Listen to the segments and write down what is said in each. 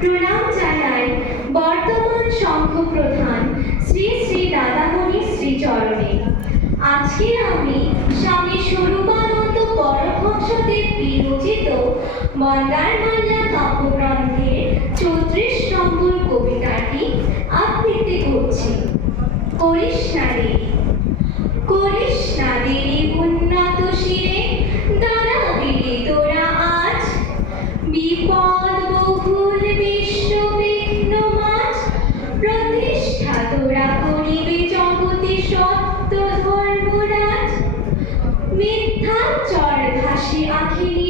প্রণাম জানাই বর্তমান প্রধান শ্রী শ্রী দাদামণি শ্রীচরণে। আজকে আমি স্বামী স্বরূপানন্দ পরমহংসদেব বিরচিত মন্দারমাল্লা কাব্যগ্রন্থের আবৃত্তি করছি। করিস না করিস উন্নত শিরে। দাঁড়াবি তোরা আজ। বিপদ বহুল বিশ্ব বিঘ্ন প্রতিষ্ঠা তোরা করিবে জগতে সত্য ধর্মরাজ। মিথ্যাচর ঘাসি আখিরে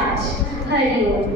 আজ হরি ওম